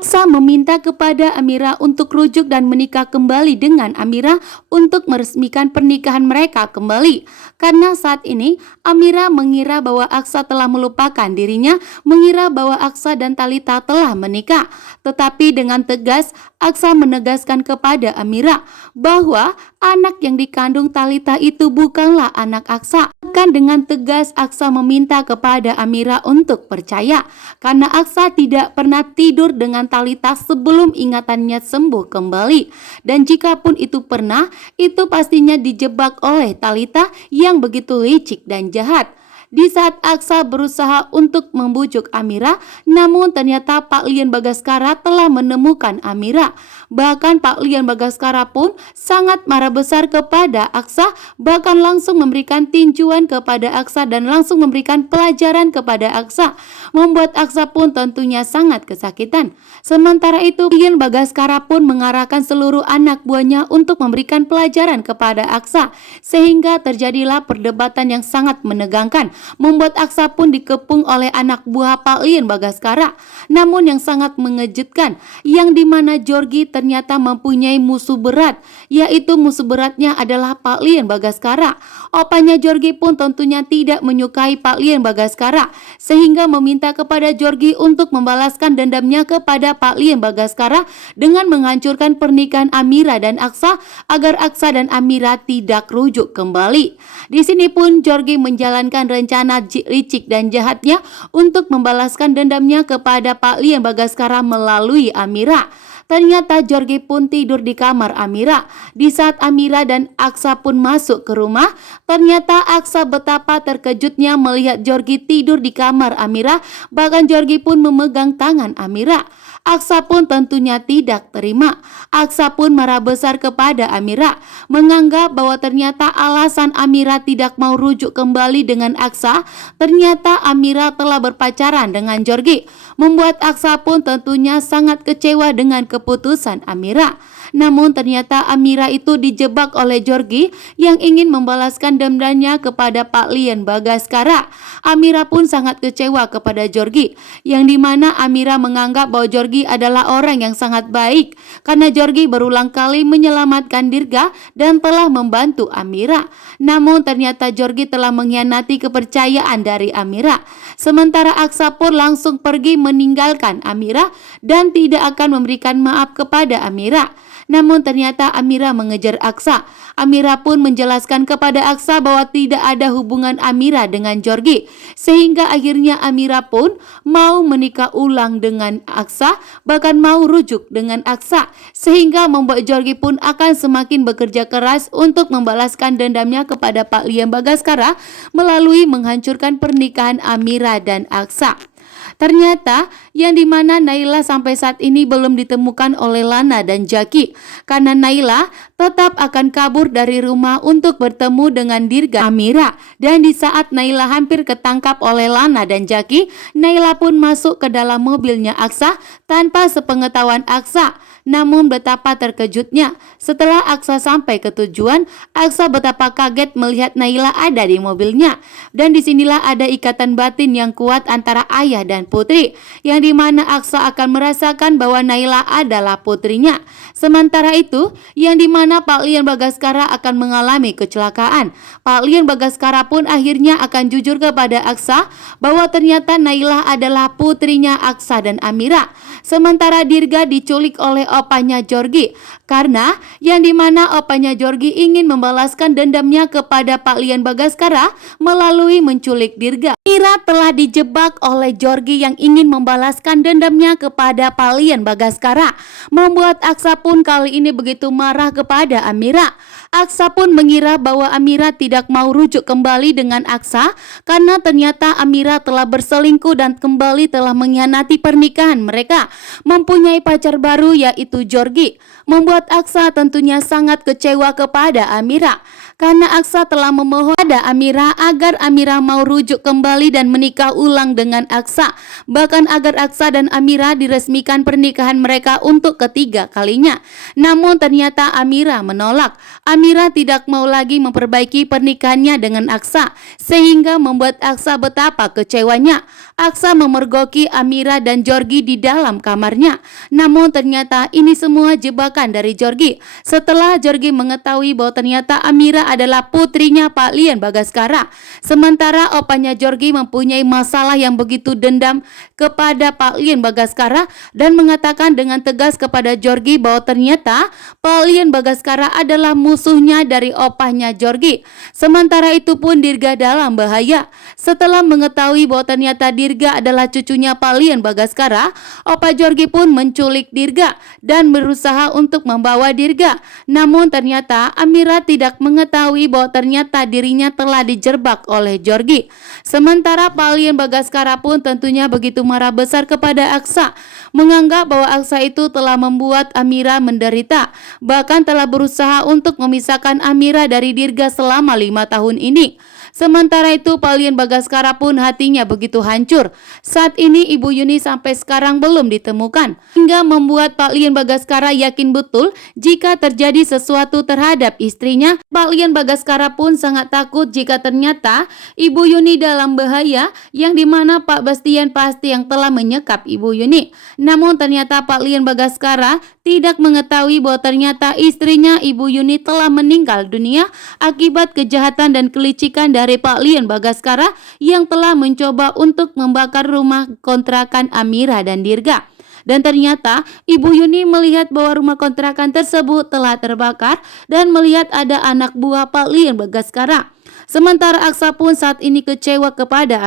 Aksa meminta kepada Amira untuk rujuk dan menikah kembali dengan Amira untuk meresmikan pernikahan mereka kembali. Karena saat ini Amira mengira bahwa Aksa telah melupakan dirinya, mengira bahwa Aksa dan Talita telah menikah. Tetapi dengan tegas Aksa menegaskan kepada Amira bahwa anak yang dikandung Talita itu bukanlah anak Aksa. Bahkan dengan tegas Aksa meminta kepada Amira untuk percaya, karena Aksa tidak pernah tidur dengan Talita sebelum ingatannya sembuh kembali. Dan jikapun itu pernah, itu pastinya dijebak oleh Talita yang begitu licik dan jahat. Di saat Aksa berusaha untuk membujuk Amira, namun ternyata Pak Lian Bagaskara telah menemukan Amira. Bahkan Pak Lian Bagaskara pun sangat marah besar kepada Aksa, bahkan langsung memberikan tinjuan kepada Aksa dan langsung memberikan pelajaran kepada Aksa, membuat Aksa pun tentunya sangat kesakitan. Sementara itu, Lian Bagaskara pun mengarahkan seluruh anak buahnya untuk memberikan pelajaran kepada Aksa, sehingga terjadilah perdebatan yang sangat menegangkan, membuat Aksa pun dikepung oleh anak buah Pak Lian Bagaskara. Namun yang sangat mengejutkan, yang dimana Georgie ternyata mempunyai musuh berat, yaitu musuh beratnya adalah Pak Lian Bagaskara. Opanya Georgie pun tentunya tidak menyukai Pak Lian Bagaskara, sehingga meminta kepada Georgie untuk membalaskan dendamnya kepada Pak Lian Bagaskara dengan menghancurkan pernikahan Amira dan Aksa agar Aksa dan Amira tidak rujuk kembali. Di sini pun Georgie menjalankan rencana licik dan jahatnya untuk membalaskan dendamnya kepada Pak Lian Bagaskara melalui Amira. Ternyata Georgie pun tidur di kamar Amira. Di saat Amira dan Aksa pun masuk ke rumah, ternyata Aksa betapa terkejutnya melihat Georgie tidur di kamar Amira. Bahkan Georgie pun memegang tangan Amira. Aksa pun tentunya tidak terima. Aksa pun marah besar kepada Amira, menganggap bahwa ternyata alasan Amira tidak mau rujuk kembali dengan Aksa, ternyata Amira telah berpacaran dengan Georgie, membuat Aksa pun tentunya sangat kecewa dengan keputusan Amira. Namun ternyata Amira itu dijebak oleh Georgie yang ingin membalaskan dendamnya kepada Pak Lian Bagaskara. Amira pun sangat kecewa kepada Georgie, yang dimana Amira menganggap bahwa Georgie adalah orang yang sangat baik, karena Georgie berulang kali menyelamatkan Dirga dan telah membantu Amira. Namun ternyata Georgie telah mengkhianati kepercayaan dari Amira. Sementara Aksa pun langsung pergi meninggalkan Amira dan tidak akan memberikan maaf kepada Amira. Namun ternyata Amira mengejar Aksa. Amira pun menjelaskan kepada Aksa bahwa tidak ada hubungan Amira dengan Georgie, sehingga akhirnya Amira pun mau menikah ulang dengan Aksa, bahkan mau rujuk dengan Aksa, sehingga membuat Georgie pun akan semakin bekerja keras untuk membalaskan dendamnya kepada Pak Lian Bagaskara melalui menghancurkan pernikahan Amira dan Aksa. Ternyata yang dimana Naila sampai saat ini belum ditemukan oleh Lana dan Jaki, karena Naila tetap akan kabur dari rumah untuk bertemu dengan Dirga Amira. Dan di saat Naila hampir ketangkap oleh Lana dan Jaki, Naila pun masuk ke dalam mobilnya Aksa tanpa sepengetahuan Aksa. Namun betapa terkejutnya setelah Aksa sampai ke tujuan, Aksa betapa kaget melihat Naila ada di mobilnya. Dan disinilah ada ikatan batin yang kuat antara ayah dan putri, yang dimana Aksa akan merasakan bahwa Naila adalah putrinya. Sementara itu, yang dimana Pak Lian Bagaskara akan mengalami kecelakaan. Pak Lian Bagaskara pun akhirnya akan jujur kepada Aksa bahwa ternyata Naila adalah putrinya Aksa dan Amira. Sementara Dirga diculik oleh opanya Georgie, karena yang dimana opanya Georgie ingin membalaskan dendamnya kepada Pak Lian Bagaskara melalui menculik Dirga. Amira telah dijebak oleh Georgie yang ingin membalaskan dendamnya kepada Pak Lian Bagaskara, membuat Aksa pun kali ini begitu marah kepada Amira. Aksa pun mengira bahwa Amira tidak mau rujuk kembali dengan Aksa, karena ternyata Amira telah berselingkuh dan kembali telah mengkhianati pernikahan mereka, mempunyai pacar baru yaitu Georgie, membuat Aksa tentunya sangat kecewa kepada Amira. karena Aksa telah memohon pada Amira agar Amira mau rujuk kembali dan menikah ulang dengan Aksa, bahkan agar Aksa dan Amira diresmikan pernikahan mereka untuk ketiga kalinya. Namun ternyata Amira menolak. Amira tidak mau lagi memperbaiki pernikahannya dengan Aksa, sehingga membuat Aksa betapa kecewanya. Aksa memergoki Amira dan Georgie di dalam kamarnya. Namun ternyata ini semua jebakan dari Georgie. Setelah Georgie mengetahui bahwa ternyata Amira adalah putrinya Pak Lian Bagaskara, sementara opanya Georgie mempunyai masalah yang begitu dendam kepada Pak Lian Bagaskara dan mengatakan dengan tegas kepada Georgie bahwa ternyata Pak Lian Bagaskara adalah musuhnya dari opahnya Georgie. Sementara itu pun Dirga dalam bahaya. Setelah mengetahui bahwa ternyata Dirga adalah cucunya Pak Lian Bagaskara, opa Georgie pun menculik Dirga dan berusaha untuk membawa Dirga. Namun ternyata Amira tidak mengetahui bahwa ternyata dirinya telah dijerbak oleh Georgie. Sementara Pak Lian Bagaskara pun tentunya begitu marah besar kepada Aksa, menganggap bahwa Aksa itu telah membuat Amira menderita, bahkan telah berusaha untuk memisahkan Amira dari Dirga selama 5 tahun ini. Sementara itu Pak Lian Bagaskara pun hatinya begitu hancur. Saat ini Ibu Yuni sampai sekarang belum ditemukan, hingga membuat Pak Lian Bagaskara yakin betul jika terjadi sesuatu terhadap istrinya. Pak Lian Bagaskara pun sangat takut jika ternyata Ibu Yuni dalam bahaya, yang dimana Pak Bastian pasti yang telah menyekap Ibu Yuni. Namun ternyata Pak Lian Bagaskara tidak mengetahui bahwa ternyata istrinya Ibu Yuni telah meninggal dunia akibat kejahatan dan kelicikan dari Pak Lian Bagaskara yang telah mencoba untuk membakar rumah kontrakan Amira dan Dirga. Dan ternyata Ibu Yuni melihat bahwa rumah kontrakan tersebut telah terbakar dan melihat ada anak buah Pak Lian Bagaskara. Sementara Aksa pun saat ini kecewa kepada